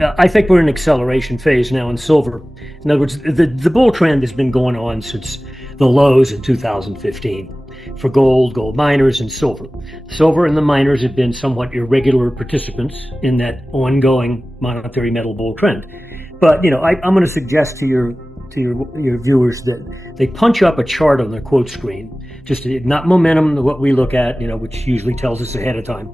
I think we're in an acceleration phase now in silver. In other words, the bull trend has been going on since the lows in 2015 for gold miners, and silver. Silver and the miners have been somewhat irregular participants in that ongoing monetary metal bull trend. But I'm going to suggest to your viewers that they punch up a chart on their quote screen, just not momentum, what we look at, which usually tells us ahead of time.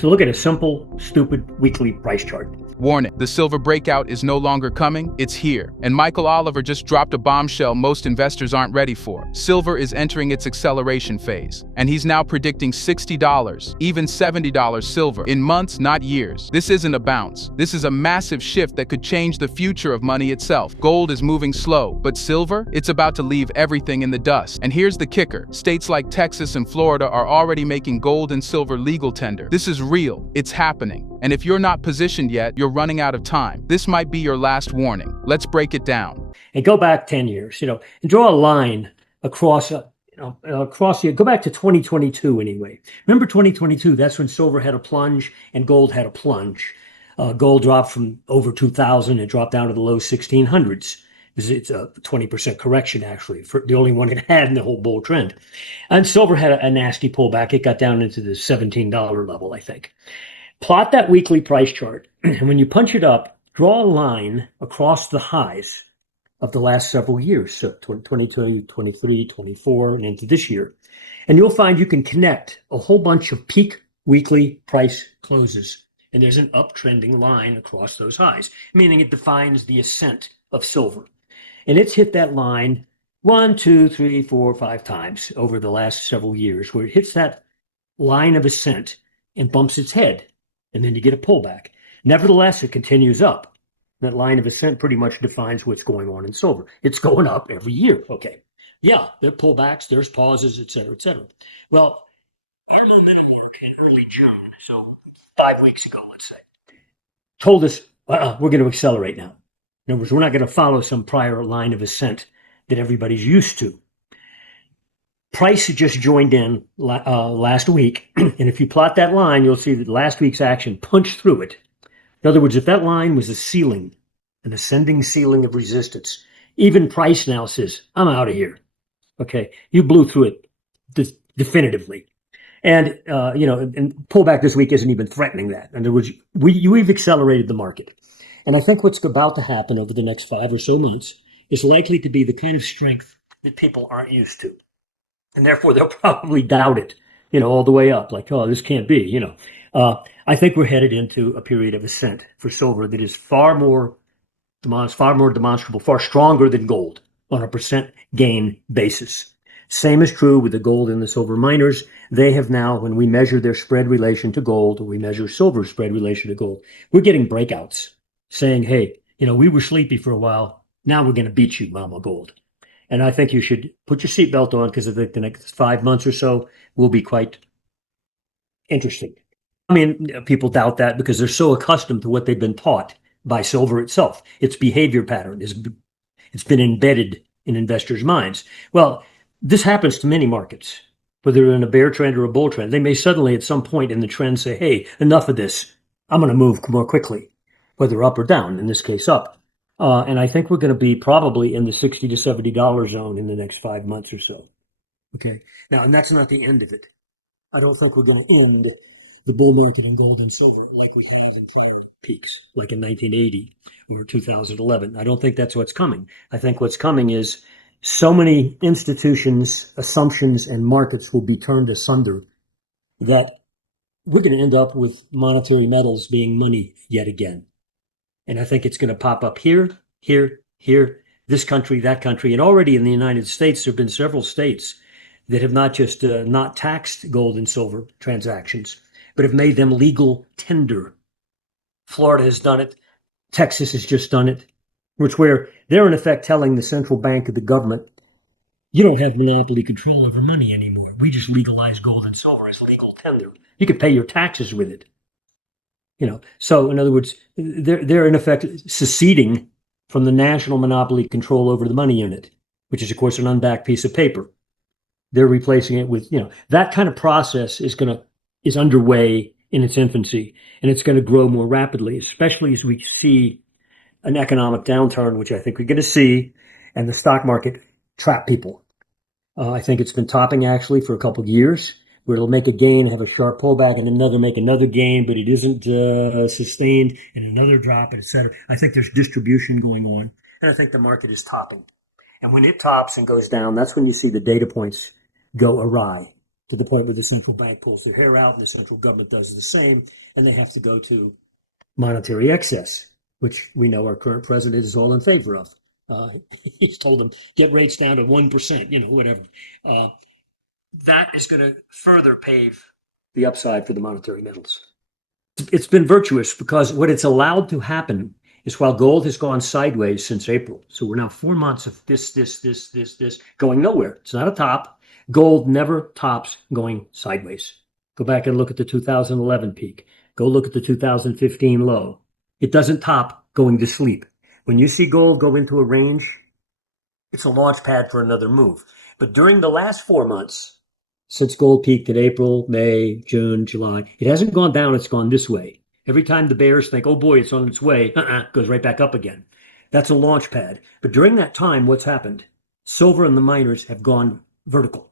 So look at a simple, stupid weekly price chart. Warning, the silver breakout is no longer coming, it's here. And Michael Oliver just dropped a bombshell most investors aren't ready for. Silver is entering its acceleration phase, and he's now predicting $60, even $70 silver in months, not years. This isn't a bounce. This is a massive shift that could change the future of money itself. Gold is moving slow, but silver, it's about to leave everything in the dust. And here's the kicker. States like Texas and Florida are already making gold and silver legal tender. This is real. It's happening. And if you're not positioned yet, you're running out of time. This might be your last warning. Let's break it down. And go back 10 years, and draw a line across, go back to 2022 anyway. Remember 2022, that's when silver had a plunge and gold had a plunge. Gold dropped from over 2,000 and dropped down to the low 1600s. It's a 20% correction, actually, for the only one it had in the whole bull trend. And silver had a nasty pullback. It got down into the $17 level, I think. Plot that weekly price chart, and when you punch it up, draw a line across the highs of the last several years, so 22, 23, 24, and into this year. And you'll find you can connect a whole bunch of peak weekly price closes, and there's an uptrending line across those highs, meaning it defines the ascent of silver. And it's hit that line 1, 2, 3, 4, 5 times over the last several years, where it hits that line of ascent and bumps its head. And then you get a pullback. Nevertheless, it continues up. That line of ascent pretty much defines what's going on in silver. It's going up every year. Okay. Yeah, there are pullbacks, there's pauses, et cetera, et cetera. Well, our momentum mark in early June, so 5 weeks ago, let's say, told us we're going to accelerate now. In other words, we're not going to follow some prior line of ascent that everybody's used to. Price just joined in last week, and if you plot that line, you'll see that last week's action punched through it. In other words, if that line was a ceiling, an ascending ceiling of resistance, even price now says, I'm out of here. Okay, you blew through it definitively. And, and pullback this week isn't even threatening that. In other words, we've accelerated the market. And I think what's about to happen over the next 5 or so months is likely to be the kind of strength that people aren't used to. And therefore, they'll probably doubt it, all the way up, like, oh, this can't be, I think we're headed into a period of ascent for silver that is far more demonstrable, far stronger than gold on a percent gain basis. Same is true with the gold and the silver miners. They have now, when we measure their spread relation to gold, or we measure silver's spread relation to gold, we're getting breakouts saying, hey, we were sleepy for a while. Now we're going to beat you, Mama Gold. And I think you should put your seatbelt on, because I think the next 5 months or so will be quite interesting. I mean, people doubt that because they're so accustomed to what they've been taught by silver itself. Its behavior pattern it's been embedded in investors' minds. Well, this happens to many markets, whether they're in a bear trend or a bull trend. They may suddenly at some point in the trend say, hey, enough of this. I'm going to move more quickly, whether up or down, in this case up. And I think we're going to be probably in the $60 to $70 zone in the next 5 months or so. Okay. Now, and that's not the end of it. I don't think we're going to end the bull market in gold and silver like we have in prior peaks, like in 1980 or 2011. I don't think that's what's coming. I think what's coming is so many institutions, assumptions, and markets will be turned asunder that we're going to end up with monetary metals being money yet again. And I think it's going to pop up here, this country, that country. And already in the United States, there have been several states that have not just not taxed gold and silver transactions, but have made them legal tender. Florida has done it. Texas has just done it, where they're in effect telling the central bank of the government, you don't have monopoly control over money anymore. We just legalize gold and silver as legal tender. You can pay your taxes with it. So in other words, they're in effect seceding from the national monopoly control over the money unit, which is, of course, an unbacked piece of paper. They're replacing it with, that kind of process is underway in its infancy, and it's going to grow more rapidly, especially as we see an economic downturn, which I think we're going to see, and the stock market trap people. I think it's been topping actually for a couple of years, where it'll make a gain, have a sharp pullback, and another make another gain, but it isn't sustained, and another drop, et cetera. I think there's distribution going on, and I think the market is topping. And when it tops and goes down, that's when you see the data points go awry, to the point where the central bank pulls their hair out and the central government does the same, and they have to go to monetary excess, which we know our current president is all in favor of. He's told them, get rates down to 1%, whatever. That is going to further pave the upside for the monetary metals. It's been virtuous because what it's allowed to happen is, while gold has gone sideways since April, so we're now 4 months of this, going nowhere. It's not a top. Gold never tops going sideways. Go back and look at the 2011 peak. Go look at the 2015 low. It doesn't top going to sleep. When you see gold go into a range, it's a launch pad for another move. But during the last 4 months, since gold peaked in April, May, June, July, it hasn't gone down, it's gone this way. Every time the bears think, oh boy, it's on its way, it goes right back up again. That's a launch pad. But during that time, what's happened? Silver and the miners have gone vertical,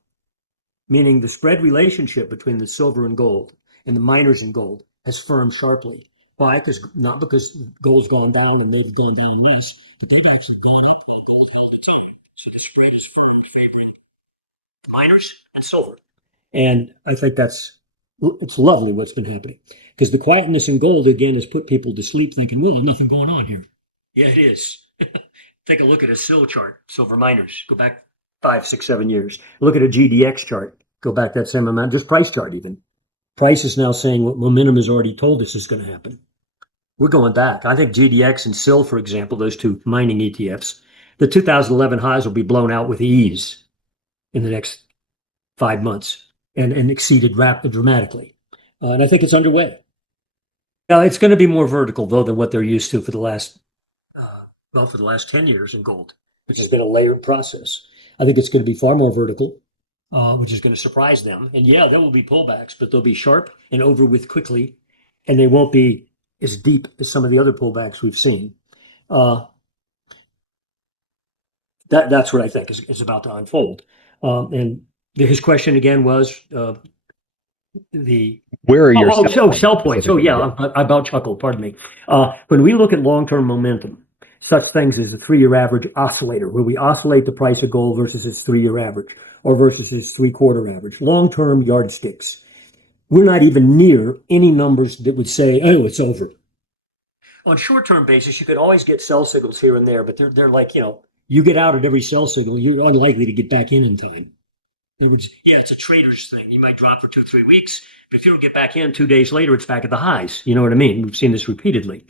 meaning the spread relationship between the silver and gold and the miners and gold has firmed sharply. Why? Not because gold's gone down and they've gone down less, but they've actually gone up while gold held its own. So the spread is formed favoring the miners and silver. And I think it's lovely what's been happening, because the quietness in gold, again, has put people to sleep thinking, well, there's nothing going on here. Yeah, it is. Take a look at a SIL chart, silver miners. Go back 5, 6, 7 years. Look at a GDX chart. Go back that same amount, just price chart even. Price is now saying what momentum has already told us is going to happen. We're going back. I think GDX and SIL, for example, those two mining ETFs, the 2011 highs will be blown out with ease in the next 5 months and exceeded dramatically. And I think it's underway. Now, it's going to be more vertical, though, than what they're used to for the last 10 years in gold, which has been a layered process. I think it's going to be far more vertical, which is going to surprise them. And yeah, there will be pullbacks, but they'll be sharp and over with quickly, and they won't be as deep as some of the other pullbacks we've seen. That's what I think is about to unfold. And his question again was where are your sell points. Oh yeah, I about chuckled. Pardon me. When we look at long-term momentum, such things as the 3-year average oscillator, where we oscillate the price of gold versus its 3-year average or versus its 3/4 average, long-term yardsticks, we're not even near any numbers that would say, oh, it's over. On short-term basis, you could always get sell signals here and there, but they're like, you get out at every sell signal, you're unlikely to get back in time. In other words, yeah, it's a trader's thing. You might drop for 2-3 weeks, but if you don't get back in 2 days later, it's back at the highs. You know what I mean? We've seen this repeatedly.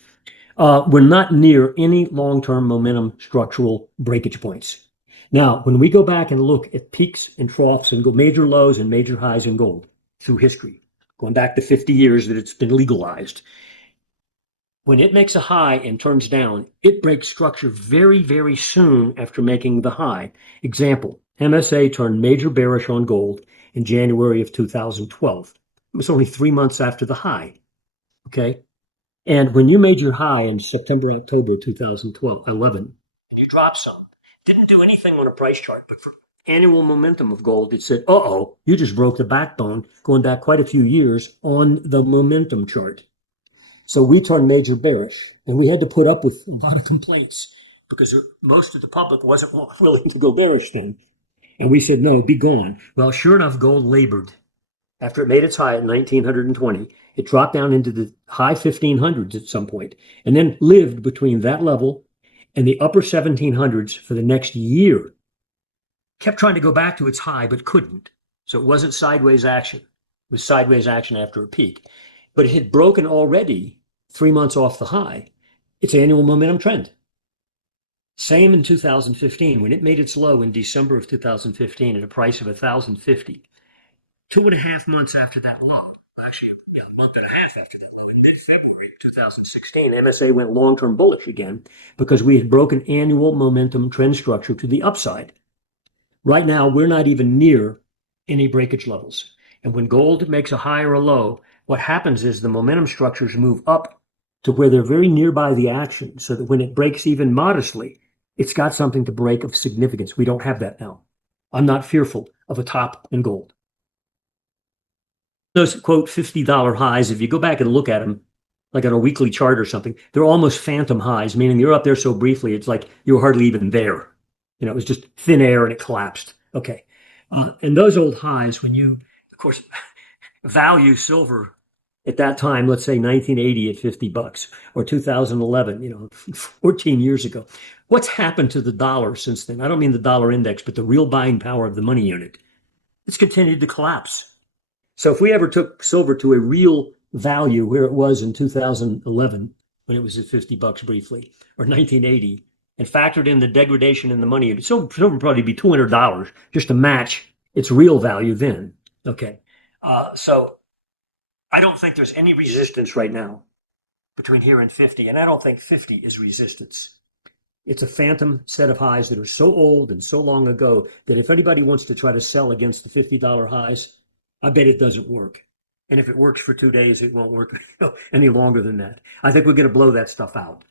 We're not near any long-term momentum structural breakage points. Now, when we go back and look at peaks and troughs and major lows and major highs in gold through history, going back to 50 years that it's been legalized, when it makes a high and turns down, it breaks structure very, very soon after making the high. Example, MSA turned major bearish on gold in January of 2012. It was only 3 months after the high. Okay? And when you made your high in September, October 2011, and you dropped some, didn't do anything on a price chart, but for annual momentum of gold, it said, uh-oh, you just broke the backbone, going back quite a few years on the momentum chart. So we turned major bearish, and we had to put up with a lot of complaints because most of the public wasn't willing to go bearish then. And we said, no, be gone. Well, sure enough, gold labored. After it made its high at 1920, it dropped down into the high 1500s at some point, and then lived between that level and the upper 1700s for the next year. Kept trying to go back to its high, but couldn't. So it wasn't sideways action. It was sideways action after a peak. But it had broken already 3 months off the high, its annual momentum trend. Same in 2015, when it made its low in December of 2015 at a price of 1,050. 2.5 months after that low, actually a month and a half after that low, in mid-February 2016, MSA went long-term bullish again because we had broken annual momentum trend structure to the upside. Right now, we're not even near any breakage levels. And when gold makes a high or a low, what happens is the momentum structures move up to where they're very nearby the action, so that when it breaks even modestly, it's got something to break of significance. We don't have that now. I'm not fearful of a top in gold. Those quote $50 highs, if you go back and look at them, like on a weekly chart or something, they're almost phantom highs, meaning you're up there so briefly, it's like you were hardly even there. It was just thin air and it collapsed. Okay. And those old highs, when you, of course, value silver at that time, let's say 1980 at $50 or 2011, 14 years ago. What's happened to the dollar since then? I don't mean the dollar index, but the real buying power of the money unit. It's continued to collapse. So if we ever took silver to a real value where it was in 2011, when it was at $50 briefly, or 1980, and factored in the degradation in the money unit, silver would probably be $200 just to match its real value then. Okay. So I don't think there's any resistance right now between here and 50, and I don't think 50 is resistance. It's a phantom set of highs that are so old and so long ago that if anybody wants to try to sell against the $50 highs, I bet it doesn't work. And if it works for 2 days, it won't work any longer than that. I think we're going to blow that stuff out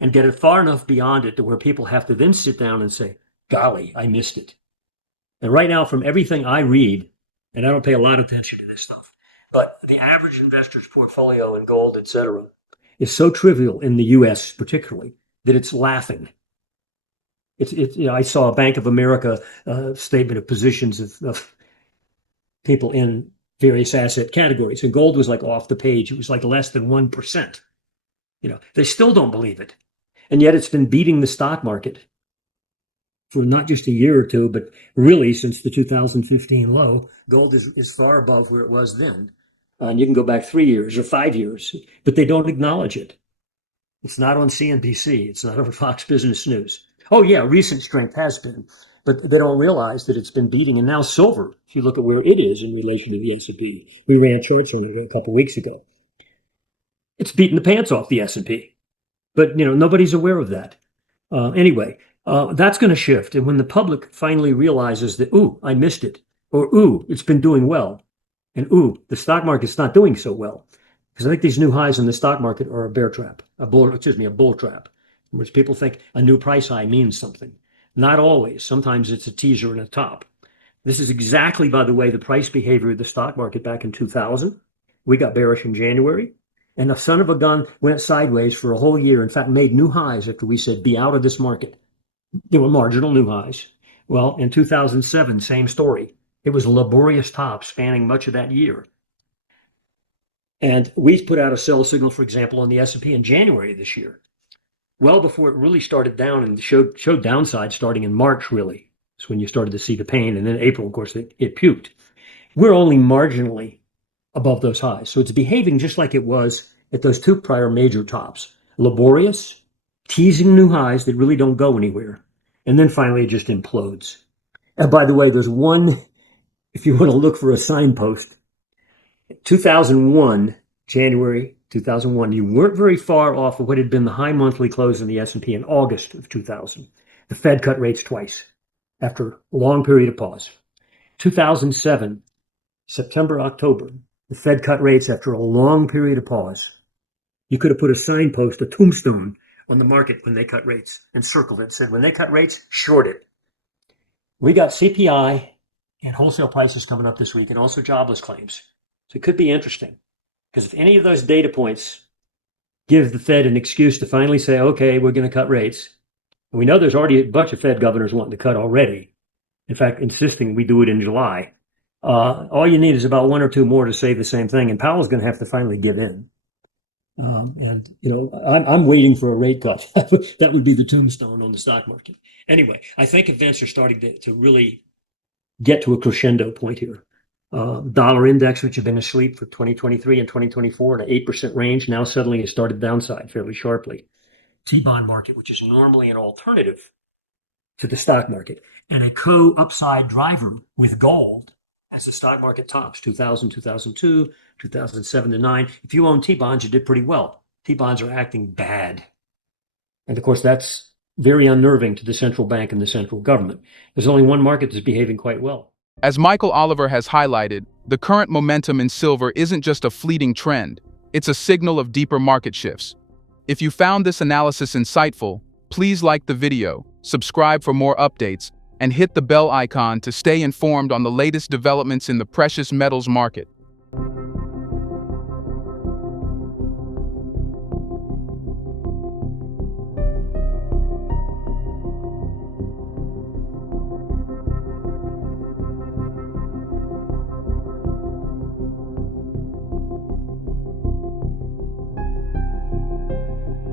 and get it far enough beyond it to where people have to then sit down and say, golly, I missed it. And right now, from everything I read, and I don't pay a lot of attention to this stuff, but the average investor's portfolio in gold, et cetera, is so trivial in the US particularly that it's laughing. I saw a Bank of America statement of positions of people in various asset categories, and gold was like off the page. It was like less than 1%. They still don't believe it. And yet it's been beating the stock market for not just a year or two, but really since the 2015 low. Gold is far above where it was then. And you can go back 3 years or 5 years, but they don't acknowledge it. It's not on CNBC. It's not on Fox Business News. Oh, yeah, recent strength has been, but they don't realize that it's been beating. And now silver, if you look at where it is in relation to the S&P, we ran charts on it a couple of weeks ago. It's beating the pants off the S&P, but nobody's aware of that. Anyway, that's going to shift, and when the public finally realizes that, ooh, I missed it, or ooh, it's been doing well, and ooh, the stock market's not doing so well, because I think these new highs in the stock market are a bear trap, a bull trap, in which people think a new price high means something. Not always. Sometimes it's a teaser and a top. This is exactly, by the way, the price behavior of the stock market back in 2000. We got bearish in January, and the son of a gun went sideways for a whole year. In fact, made new highs after we said, be out of this market. They were marginal new highs. Well, in 2007, same story. It was a laborious top spanning much of that year. And we put out a sell signal, for example, on the S&P in January of this year, well before it really started down and showed downside starting in March, really. It's when you started to see the pain. And then April, of course, it puked. We're only marginally above those highs. So it's behaving just like it was at those two prior major tops. Laborious, teasing new highs that really don't go anywhere. And then finally, it just implodes. And by the way, there's one, if you want to look for a signpost, 2001, January 2001, you weren't very far off of what had been the high monthly close in the S&P in August of 2000. The Fed cut rates twice after a long period of pause. 2007, September, October, the Fed cut rates after a long period of pause. You could have put a signpost, a tombstone, on the market when they cut rates and circled it, said when they cut rates, short it. We got CPI and wholesale prices coming up this week and also jobless claims. So it could be interesting because if any of those data points give the Fed an excuse to finally say, okay, we're going to cut rates, we know there's already a bunch of Fed governors wanting to cut already. In fact, insisting we do it in July. All you need is about one or two more to say the same thing, and Powell's going to have to finally give in. I'm waiting for a rate cut. That would be the tombstone on the stock market. Anyway, I think events are starting to really get to a crescendo point here. Dollar index, which had been asleep for 2023 and 2024 in an 8% range, now suddenly has started downside fairly sharply. T-bond market, which is normally an alternative to the stock market, and a co-upside driver with gold as the stock market tops 2000, 2002, 2007 to 9. If you own T-bonds, you did pretty well. T-bonds are acting bad. And of course, that's very unnerving to the central bank and the central government. There's only one market that's behaving quite well. As Michael Oliver has highlighted, The current momentum in silver isn't just a fleeting trend, it's a signal of deeper market shifts. If you found this analysis insightful, please like the video, subscribe for more updates, and hit the bell icon to stay informed on the latest developments in the precious metals market.